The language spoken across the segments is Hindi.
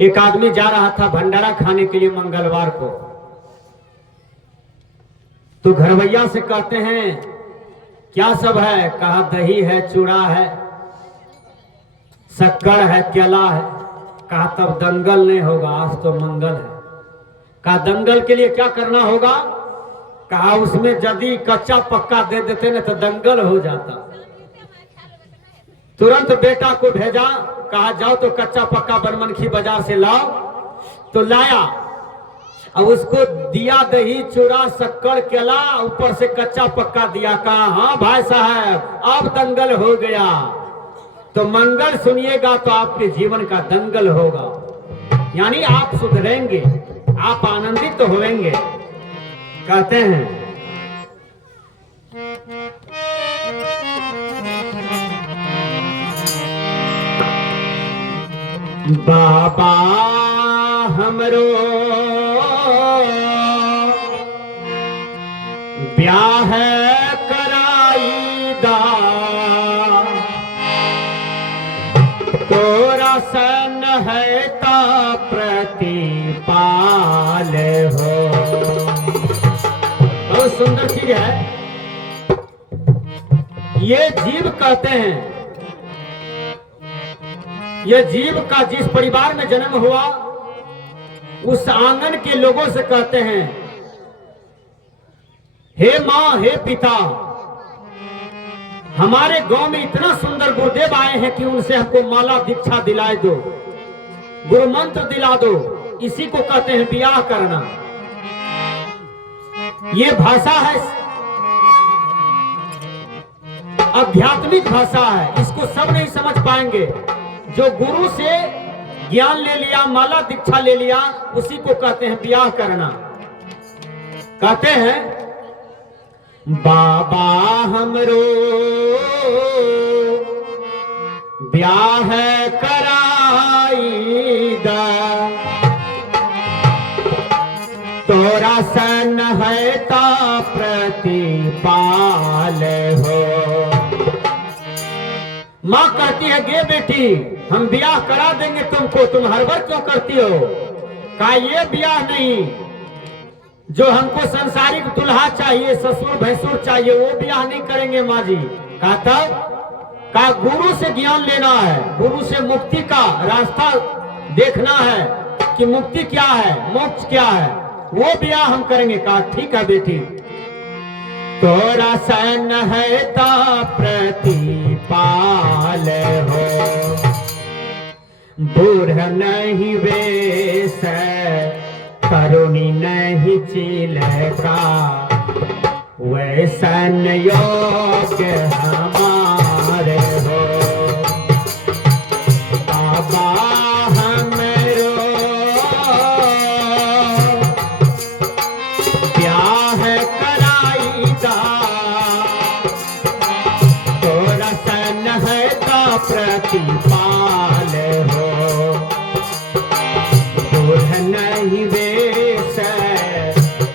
एक आदमी जा रहा था भंडारा खाने के लिए मंगलवार को। तो घरवैया से कहते हैं क्या सब है? कहा दही है, चूड़ा है, शक्कर है, केला है। कहा तब दंगल नहीं होगा, आज तो मंगल है। कहा दंगल के लिए क्या करना होगा? कहा उसमें यदि कच्चा पक्का दे देते ना तो दंगल हो जाता। तुरंत बेटा को भेजा, कहा जाओ तो कच्चा पक्का बनमनखी बाजार से लाओ। तो लाया, अब उसको दिया दही, चूड़ा, शक्कर, केला, ऊपर से कच्चा पक्का दिया। कहा हाँ भाई साहब अब दंगल हो गया। तो मंगल सुनिएगा तो आपके जीवन का दंगल होगा, यानी आप सुधरेंगे, आप आनंदित तो होंगे। कहते हैं बाबा हमरो ब्याह कराई दा, तोरा सन है ता प्रतिपाल हो। बहुत सुंदर चीज है ये। जीव कहते हैं, ये जीव का जिस परिवार में जन्म हुआ उस आंगन के लोगों से कहते हैं हे माँ, हे पिता, हमारे गांव में इतना सुंदर गुरुदेव आए हैं कि उनसे हमको माला दीक्षा दिलाए दो, गुरु मंत्र दिला दो। इसी को कहते हैं ब्याह करना। ये भाषा है, आध्यात्मिक भाषा है, इसको सब नहीं समझ पाएंगे। जो गुरु से ज्ञान ले लिया, माला दीक्षा ले लिया, उसी को कहते हैं ब्याह करना। कहते हैं बाबा हमरो ब्याह कराई दा, तोरा सन है ता प्रतिपाल हो। माँ कहती है गे बेटी, हम ब्याह करा देंगे तुमको, तुम हड़बड़ क्यों करती हो? कहा ये ब्याह नहीं, जो हमको संसारिक दुल्हा चाहिए, ससुर भैंसुर चाहिए, वो ब्याह नहीं करेंगे माँ जी। कहा तब? कहा गुरु से ज्ञान लेना है, गुरु से मुक्ति का रास्ता देखना है कि मुक्ति क्या है, मोक्ष क्या है, वो ब्याह हम करेंगे। कहा ठीक है बेटी, तोरा सन है ता प्रतिपाल हो, बूढ़ नहीं वेश, करुणी नहीं चिलका, वैसन योग्य हमारे हो। बाबा हमरो ब्याह कराई दा, तोरा सन है ता प्रतिपाल हो, बूढ़ नहीं वेश,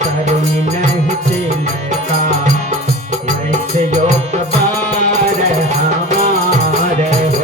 करुणी नहीं चिलका, वैसे योग बार हमारे हो।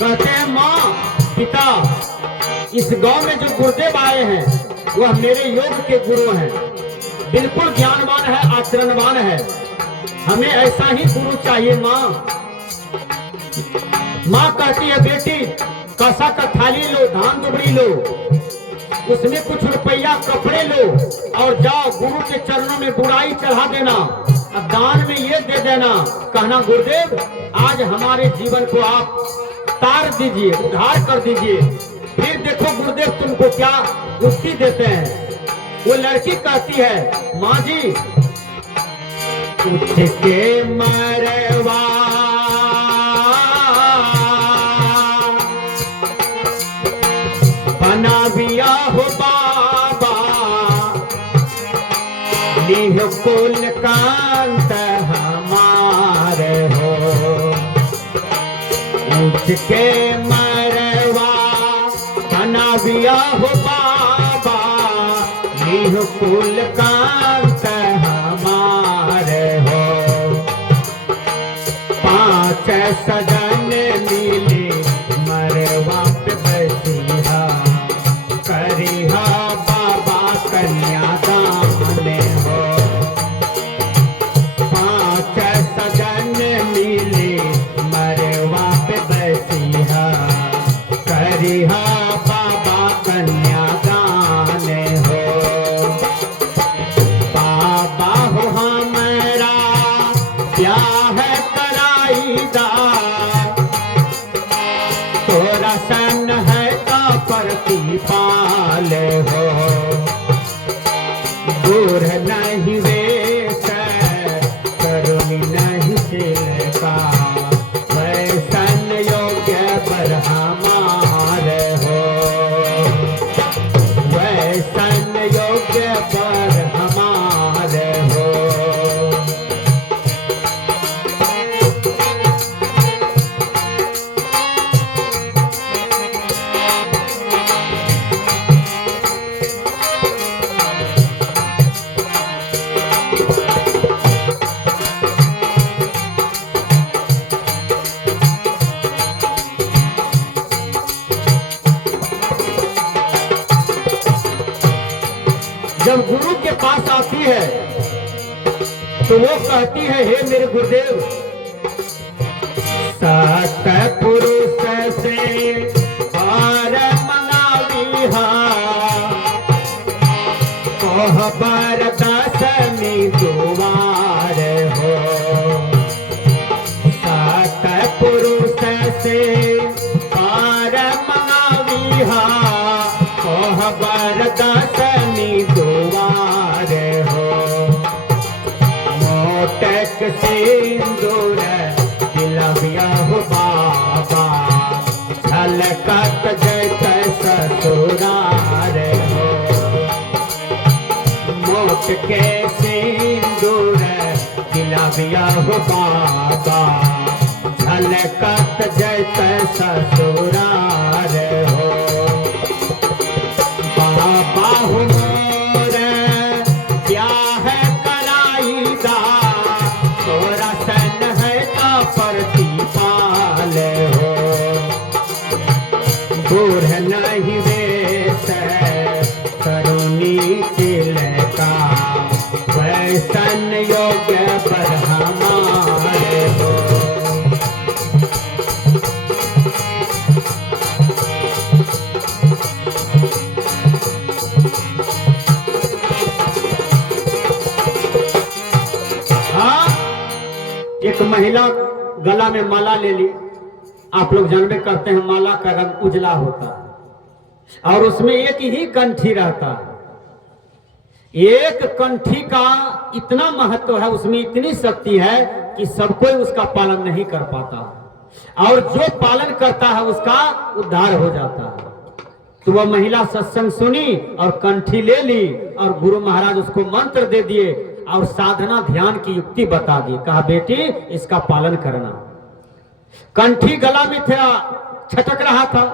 कहते हैं माँ, पिता, इस गांव में जो गुरुदेव आए हैं वह मेरे योग के गुरु हैं, बिल्कुल ज्ञानवान है, आचरणवान है, हमें ऐसा ही गुरु चाहिए माँ। माँ कहती है बेटी, कसा का थाली लो, धान दुबड़ी लो, उसमें कुछ रुपया कपड़े लो और जाओ गुरु के चरणों में बुराई चढ़ा देना, अब दान में ये दे देना, कहना गुरुदेव आज हमारे जीवन को आप तार दीजिए, उद्धार कर दीजिए। फिर देखो गुरुदेव तुमको क्या मुक्ति देते हैं। वो लड़की कहती है माँ जी, उठ के मरवा बना बिया हो बाबा, लीह कुल कांत हमारे हो, ऊंच के मरवा बनाविया हो बाबा, लीह कुल कांत हमारे हो। पांच सजन मिले मरवा पे बसिहा, करिहा बाबा कन्यादान हो। पांच सजन मिले मरवा पे बसिहा, करिहा बाबा कन्यादान हो। बाबा हो हमारा ब्याह कराईदा, तोरा सन है का प्रतिपाल हो। दूर नहीं वेश करुणी नहीं चिलका, वैसन योग्य पर हमारे हो, वैसन योग्य पर हमारे हो। जब गुरु के पास आती है तो वो कहती है, हे मेरे गुरुदेव, सतपुरुष से पार मंगाविहा, कोहबर दसमी दुआर हो। सतपुरुष से पार मंगाविहा, कोहबर दसमी दुआर हो। मोटक सिंदूर दिलविया हो बाबा, झलकत जैत ससुरार हो। मोट के सिंदूर दिलविया हो बाबा, झलकत जैत ससुरार हो। बाबा हो मोर ब्याह कराईदा, तोरा सन है का प्रतिपाल हो। दूर नहीं वेश करुणी चिलका, वैसन योग्य पर हमारे हो। एक महिला गला में माला ले ली। आप लोग जानबे करते हैं माला का रंग उजला होता है और उसमें एक ही कंठी रहता है। एक कंठी का इतना महत्व है, उसमें इतनी शक्ति है कि सब कोई उसका पालन नहीं कर पाता और जो पालन करता है उसका उद्धार हो जाता है। तो वह महिला सत्संग सुनी और कंठी ले ली और गुरु महाराज उसको मंत्र दे दिए और साधना ध्यान की युक्ति बता दी। कहा बेटी इसका पालन करना। कंठी गला में था, छटक रहा था।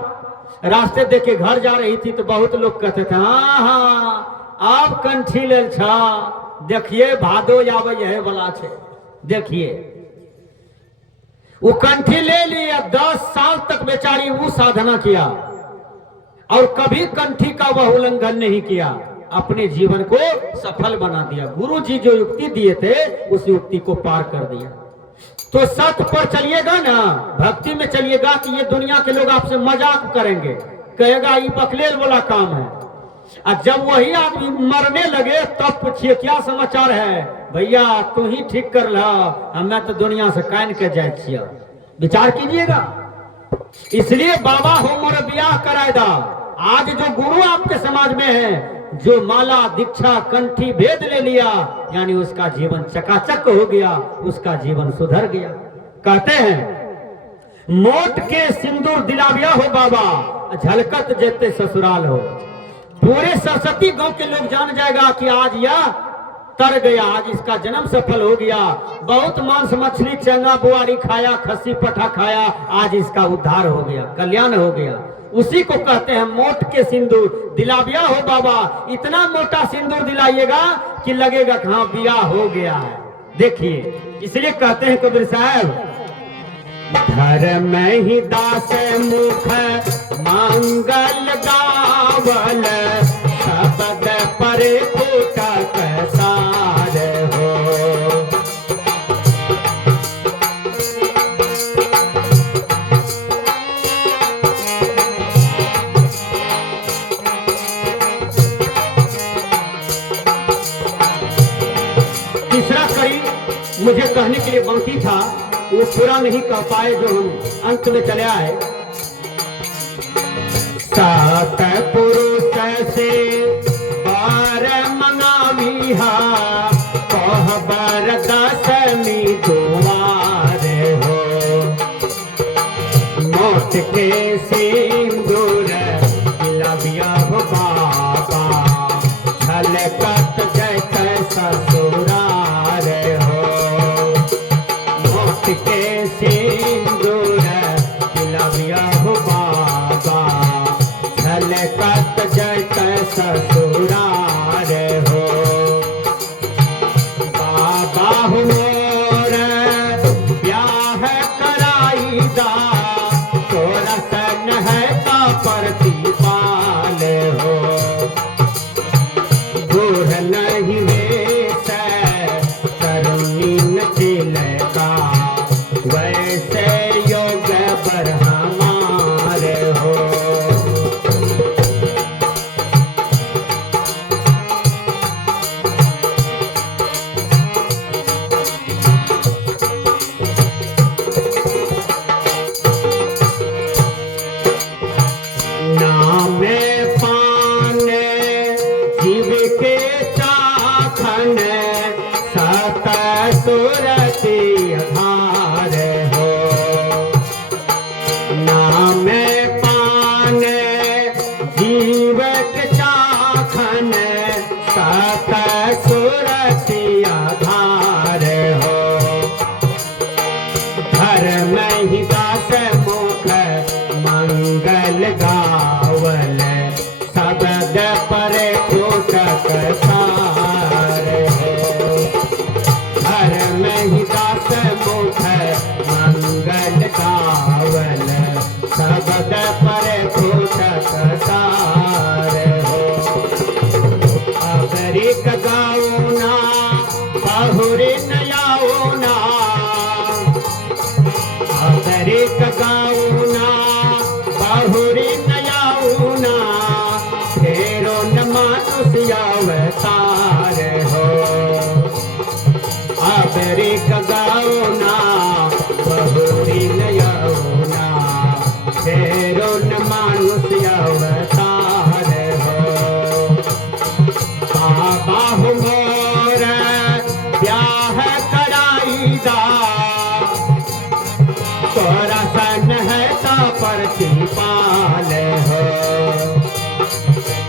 रास्ते देखे घर जा रही थी तो बहुत लोग कहते थे हाँ हाँ आप कंठी ले छा, देखिए भादो आवे यह वाला छे। देखिए वो कंठी ले ली, 10 साल तक बेचारी वो साधना किया और कभी कंठी का वह उल्लंघन नहीं किया, अपने जीवन को सफल बना दिया। गुरु जी जो युक्ति दिए थे उस युक्ति को पार कर दिया। तो सत्य पर चलिएगा ना, भक्ति में चलिएगा कि ये दुनिया के लोग आपसे मजाक करेंगे, कहेगा ये बकलेल वाला काम है। और जब वही आदमी मरने लगे तब पूछिए क्या समाचार है भैया, तू ही ठीक कर ला, हमें तो दुनिया से कान के जाए छिया। विचार कीजिएगा। इसलिए बाबा हो मोर ब्याह करायदा। आज जो गुरु आपके समाज में है, जो माला दीक्षा कंठी भेद ले लिया, यानी उसका जीवन चकाचक हो गया, उसका जीवन सुधर गया। कहते हैं मोट के सिंदूर दिलाविया हो बाबा, झलकत जेते ससुराल हो। पूरे सरस्वती गांव के लोग जान जाएगा कि आज यह तर गया, आज इसका जन्म सफल हो गया। बहुत मांस मछली चंगा बुआरी खाया, खस्सी पठा खाया, आज इसका उद्धार हो गया, कल्याण हो गया। उसी को कहते हैं मोट के सिंदूर। दिलाविया हो बाबा, इतना मोटा सिंदूर दिलाइएगा कि लगेगा कि हाँ ब्याह हो गया है। देखिए, इसलिए कहते हैं कबीर साहब, धर्म ही दास मुख मंगल गावल, शब्द पर फूटक सार हो। तीसरा कड़ी मुझे कहने के लिए बाकी था, वो पूरा नहीं कह पाए, जो हम अंत में चले आए। सात पुरुष से बार मनामिहा, कहबर दसमी दुआर हो। मोट के सिंदूर दिलाविया हो बाबा, झलकत जैत ससुरार हो। मोट के सिंदूर दिलाविया हो बाबा, झलकत जैत ससुरार हो। बाबा हो मोर ब्याह कराई दा, तोरा सन है का प्रतिपाल हो। बूढ़ नहीं वेश तरुणी न चिलका, वैसे योग पर हमारे हो। नामे पाने जीव के चाखन, सत सुरति आधार हो। नामे पाने जीव के चाखन, सत सुरति आधार हो। धर्म ही दास मुख मंगल गावल, शब्द पर फूटक सार हो। धर्म ही दास मुख मंगल गावल, शब्द पर फूटक सार हो। अबरिक गाऊना बहुरी नयाऊना, अबरिक गाऊना बहुरी नयाऊना, फेरो न मानुष अवतार हो। अबरिक गाऊना बहुरी नयाऊना, फेरो न मानुष अवतार हो। बाबा हो मोर ब्याह कराई दा, तोरा सन है ता प्रतिपाल हो।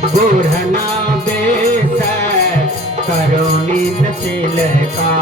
बूढ़ना बेस करुणी न चिलका,